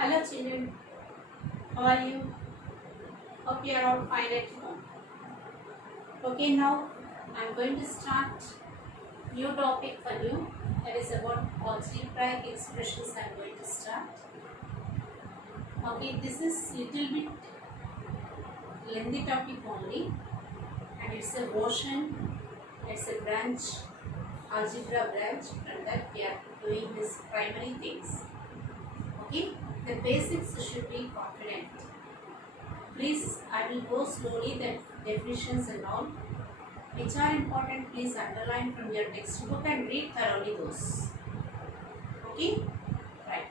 Hello children, how are you? Hope you are all fine at home. Okay, now I am going to start new topic for you. That is about algebraic expressions. I am going to start. Okay, this is little bit lengthy topic only, and it's a portion. It's a branch, algebra branch, and that we are doing this primary things. Okay, the basics should be confident. Please, I will go slowly the definitions and all. Which are important, please underline from your textbook and read thoroughly those. Okay? Right.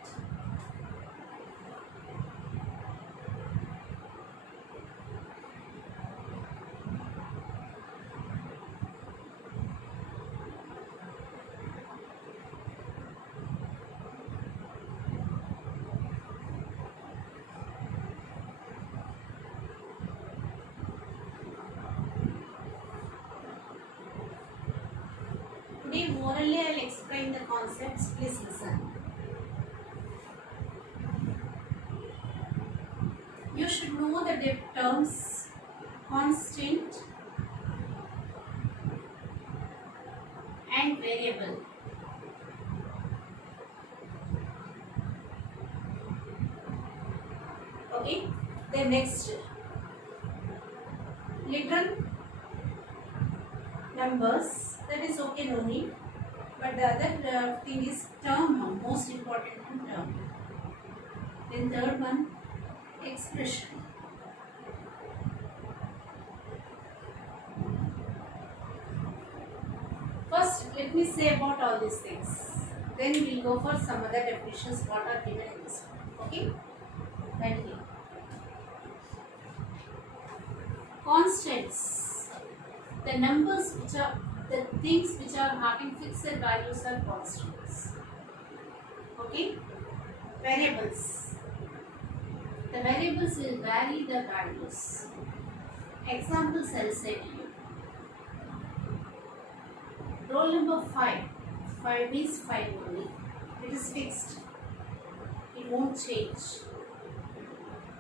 Today, morally, I will explain the concepts. Please listen. You should know the terms constant and variable. Okay? The next, literal numbers, that is okay, no need. But the other thing is term, most important term. Then third one, expression. First, let me say about all these things. Then we'll go for some other definitions what are given in this one. Okay? Right here. Constants. The numbers which are the things which are having fixed values are constants. Okay? Variables. The variables will vary the values. Examples I will say to you. Roll number 5. 5 is 5 only. It is fixed. It won't change.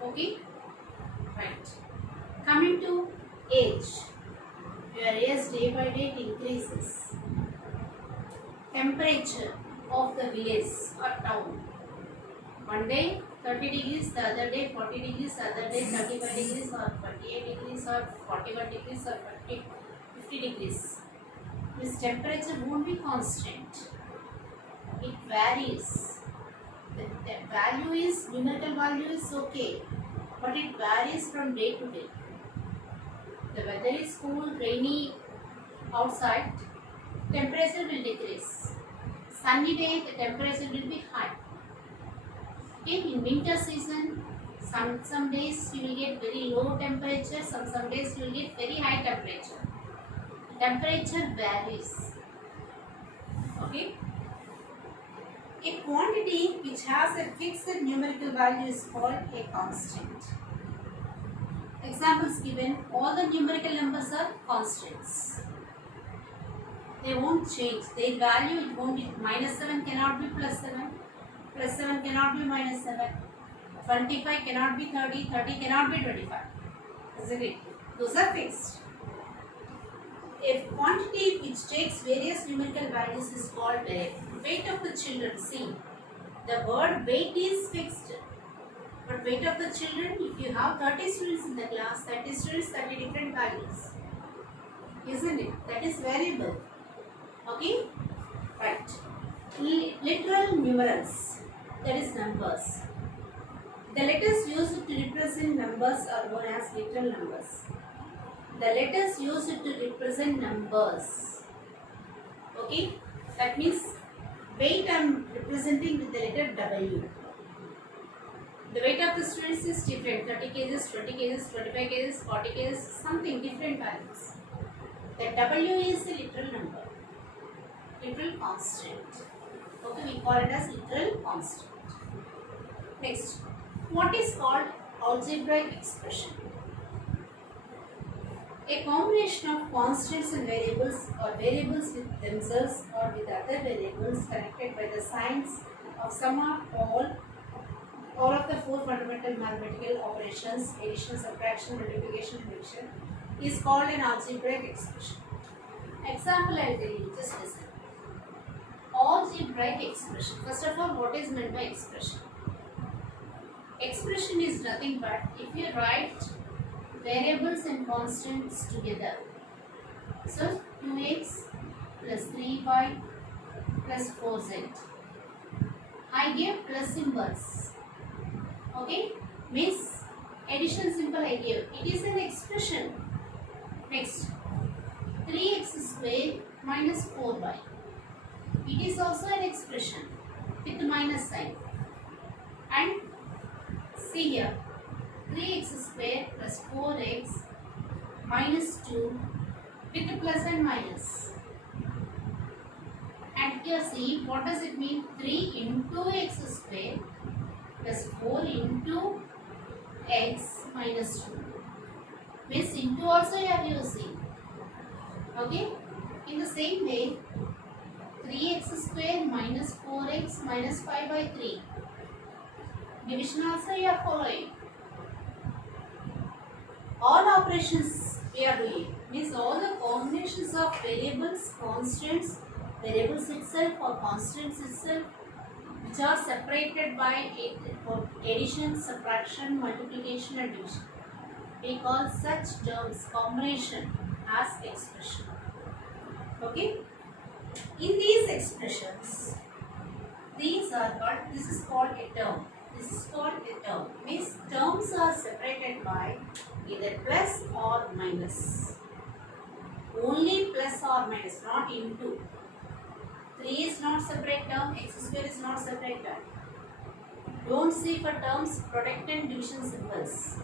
Okay? Right. Coming to age. Your age day by day increases. Temperature of the village or town. One day 30 degrees, the other day 40 degrees, the other day 35 degrees or 28 degrees or 41 degrees or 50 degrees. This temperature won't be constant. It varies. The value is, numerical value is okay, but it varies from day to day. The weather is cool, rainy outside, temperature will decrease. Sunny day, the temperature will be high. Okay, in winter season, some days you will get very low temperature, some days you will get very high temperature. Temperature varies. Okay. A quantity which has a fixed numerical value is called a constant. Examples given, all the numerical numbers are constants. They won't change. Their value, it won't be, -7 cannot be +7, +7 cannot be -7, 25 cannot be 30, 30 cannot be 25. Isn't it? Those are fixed. A quantity which takes various numerical values is called variable. Weight of the children. See, the word weight is fixed. But weight of the children, if you have 30 students in the class, 30 students, 30 different values. Isn't it? That is variable. Okay? Right. Literal numerals. That is numbers. The letters used to represent numbers are known as literal numbers. The letters used to represent numbers. Okay? That means weight I am representing with the letter W. The weight of the students is different. 30 kgs, 20 kgs, 25 kgs, 40 kgs, something different values. The W is a literal number. Literal constant. Okay, we call it as literal constant. Next, what is called algebraic expression? A combination of constants and variables or variables with themselves or with other variables connected by the signs of some or all all of the four fundamental mathematical operations, addition, subtraction, multiplication, and division, is called an algebraic expression. Example I will tell you, just listen. Algebraic expression. First of all, what is meant by expression? Expression is nothing but if you write variables and constants together. So 2x plus 3y plus 4z. I gave plus symbols. Okay? Means addition symbol I gave. It is an expression. Next. 3x square minus 4y. It is also an expression with minus sign. And see here. 3x square plus 4x minus 2 with plus and minus. And here see, what does it mean? 3 into x square plus 4 into x minus 2. Means into also you are using. Okay? In the same way, 3x square minus 4x minus 5 by 3. Division also you are following. All operations we are doing. Means all the combinations of variables, constants, variables itself or constants itself, which are separated by addition, subtraction, multiplication and division. We call such terms combination as expression. Okay? In these expressions, this is called a term. This is called a term. Means terms are separated by either plus or minus. Only plus or minus, not into. 3 is not separate term, x square is not separate term. Don't see for terms product and division symbols.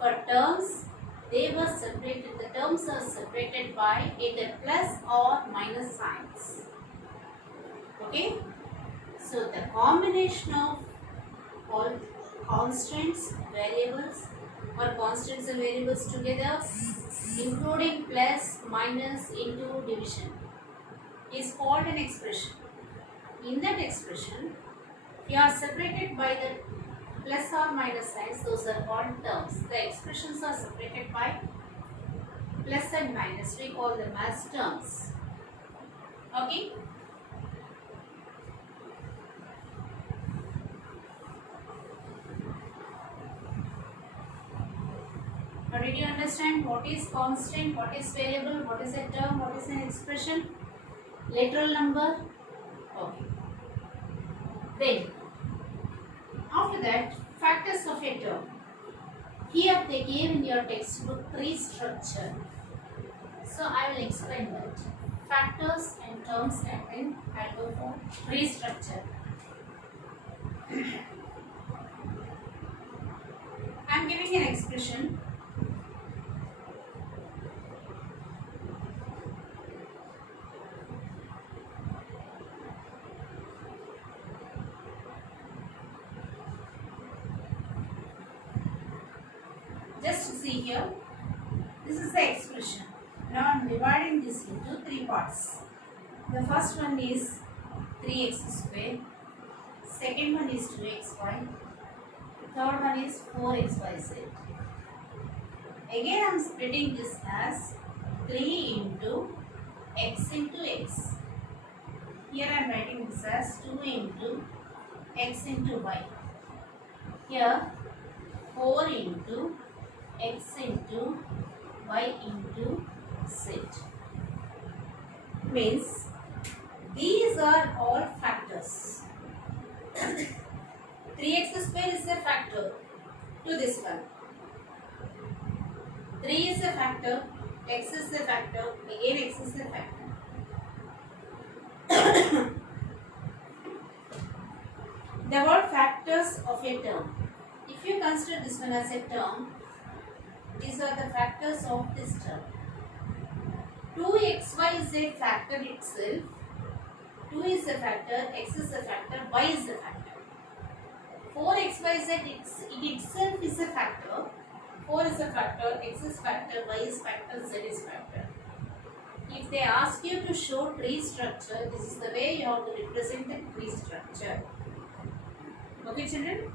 For terms, they were separated. The terms are separated by either plus or minus signs. Okay? So the combination of all constants, variables or constants and variables together, including plus, minus, into, division, is called an expression. In that expression, you are separated by the plus or minus signs, those are called terms. The expressions are separated by plus and minus, we call them as terms. Okay? Now did you understand what is constant, what is variable, what is a term, what is an expression? Literal number? Okay. Then, after that, factors of a term. Here they gave in your textbook tree structure. So I will explain that. Factors and terms, and then I will go for tree structure. I am giving an expression. Just see here, this is the expression. Now I am dividing this into three parts. The first one is 3x square, second one is 2xy, third one is 4xyz. Again I am splitting this as 3 into x into x. Here I am writing this as 2 into x into y. Here 4 into x into y into z. Means these are all factors. 3x square is a factor to this one. 3 is a factor, x is a factor, again x is a factor. The word factors of a term. If you consider this one as a term, these are the factors of this term. 2xy is a factor itself. 2 is a factor, x is a factor, y is a factor. 4xyz it itself is a factor. 4 is a factor, x is factor, y is factor, z is factor. If they ask you to show tree structure, this is the way you have to represent the tree structure. Okay, children?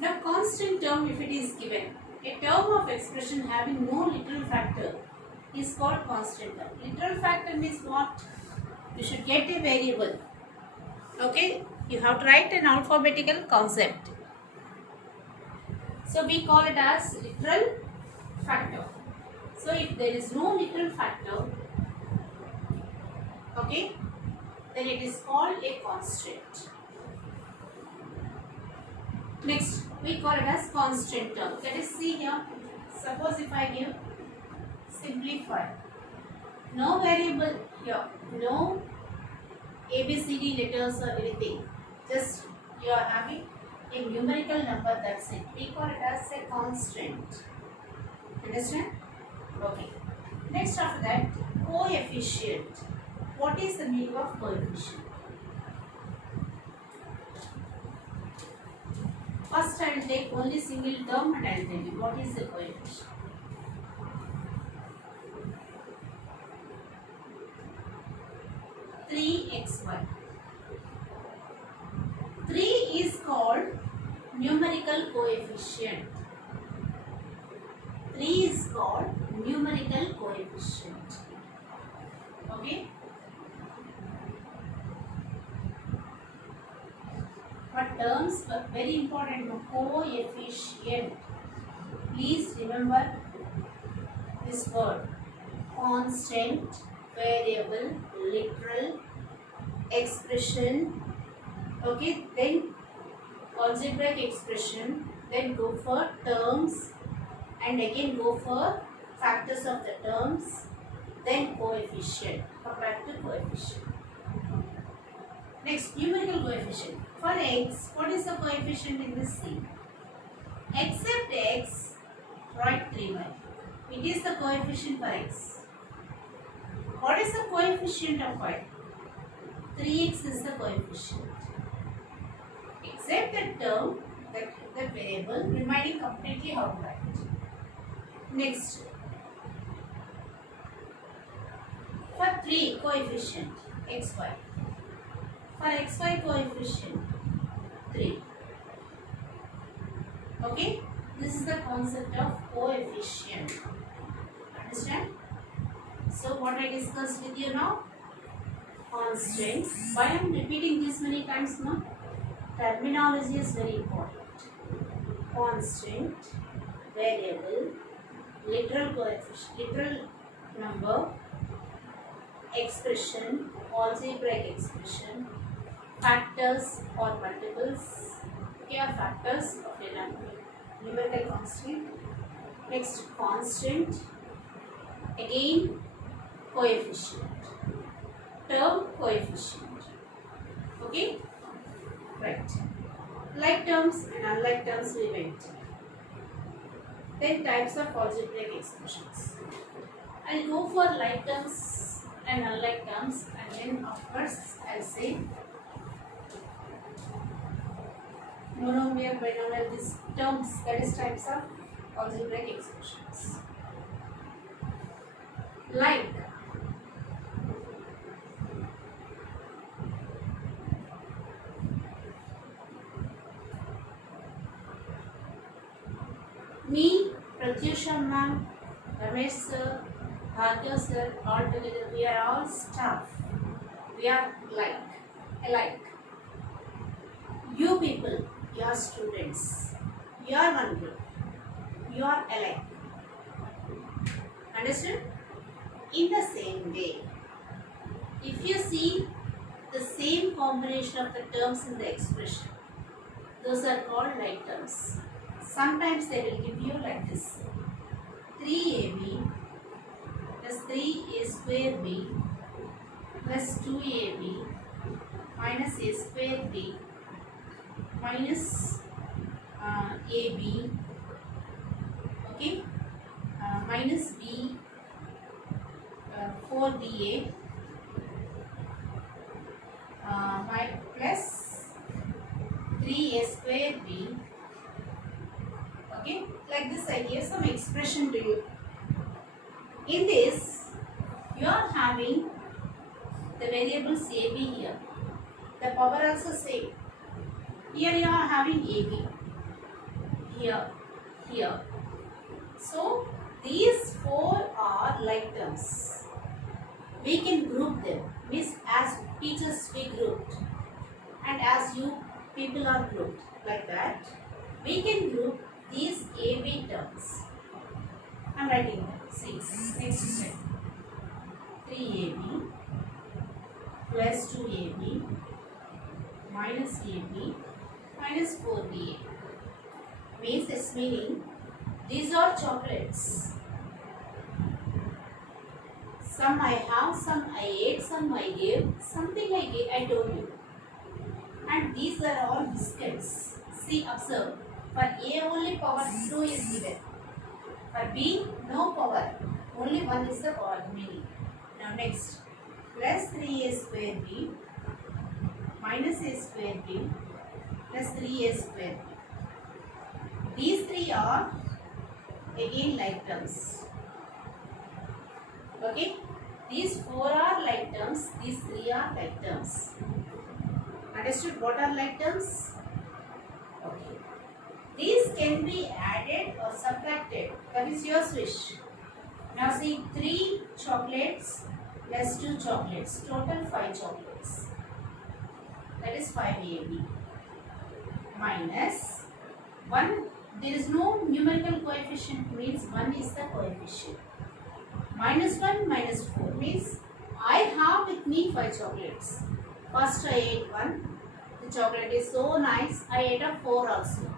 Now, constant term, if it is given, a term of expression having no literal factor is called constant term. Literal factor means what? You should get a variable. Okay? You have to write an alphabetical concept. So, we call it as literal factor. So, if there is no literal factor, okay, then it is called a constant. Next, we call it as constant term. Let us see here. Suppose if I give simplify. No variable here. No ABCD letters or anything. Just you are having a numerical number, that's it. We call it as a constant. Understand? Okay. Next after that, coefficient. What is the meaning of coefficient? First I will take only single term and I will tell you what is the coefficient. Three xy. 3 is called numerical coefficient. 3 is called numerical coefficient. Okay? But terms are very important. Coefficient. Please remember this word. Constant, variable, literal, expression. Okay, then algebraic expression, then go for terms and again go for factors of the terms, then coefficient. Come back to coefficient. Next, numerical coefficient. For x, what is the coefficient in this scene? Except x, write 3y. It is the coefficient for x. What is the coefficient of y? 3x is the coefficient. Except the term, the variable, remaining completely outright. Next, for 3 coefficient, xy. For xy coefficient, 3. Okay, this is the concept of coefficient. Understand? So, what I discussed with you now? Constant. Why I am repeating this many times now? Terminology is very important. Constant, variable, literal coefficient, literal number, expression, algebraic expression, factors or multiples. Okay, are factors of a number. Numerical constant. Next, constant. Again, coefficient. Term, coefficient. Okay. Right. Like terms and unlike terms we went. Then types of algebraic expressions. I will go for like terms and unlike terms, and then afterwards I will say monomial, binomial, these terms, that is types of algebraic expressions. Like me, Pratyusha ma'am, Ramesh sir, Bhagya sir, all together we are all staff. We are alike. You people, you are students. You are one group. You are alike. Understood? In the same way, if you see the same combination of the terms in the expression, those are called like terms. Sometimes they will give you like this: 3ab plus 3a square b plus 2ab minus a square b minus ab, okay, minus b 4ba plus 3a square b. Okay, like this I give some expression to you. In this, you are having the variables AB here. The power also same. Here you are having AB. Here, here. So these four are like terms. We can group them. Means as teachers we grouped, and as you people are grouped like that. We can group these AB terms. I am writing them. See, next step. 3AB plus 2AB minus AB minus 4BA. Means its meaning, these are chocolates. Some I have, some I ate, some I gave, something I told you. And these are all biscuits. See, observe. For A only power 2 is given. For B, no power. Only 1 is the power, meaning. Now next. Plus 3A square B minus A square B plus 3A square B. These three are again like terms. Okay? These four are like terms. These three are like terms. Understood what are like terms? Okay. These can be added or subtracted. That is your wish. Now see, 3 chocolates plus 2 chocolates. Total 5 chocolates. That is 5AB. Minus 1. There is no numerical coefficient, means 1 is the coefficient. Minus 1 minus 4 means I have with me 5 chocolates. First I ate 1. The chocolate is so nice. I ate a 4 also.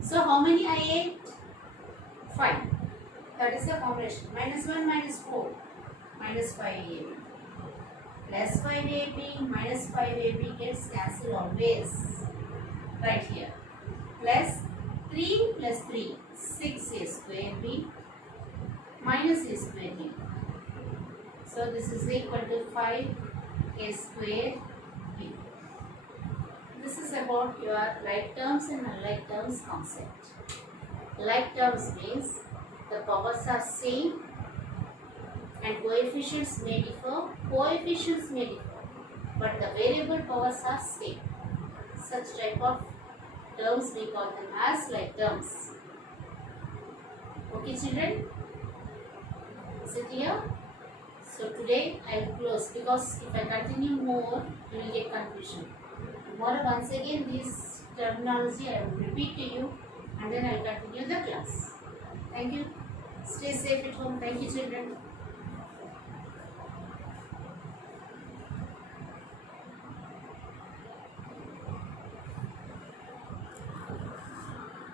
So how many I ate? 5. That is the combination. Minus 1 minus 4 minus 5AB. Plus 5AB minus 5AB gets cancelled always. Right here. Plus 3 plus 3, 6A square B minus A square B. So this is equal to 5A square B. This is about your like terms and unlike terms concept. Like terms means the powers are same and coefficients may differ. Coefficients may differ, but the variable powers are same. Such type of terms we call them as like terms. Okay children, is it here? So today I will close, because if I continue more you will get confusion. Tomorrow once again this terminology I will repeat to you, and then I will continue the class. Thank you. Stay safe at home. Thank you children.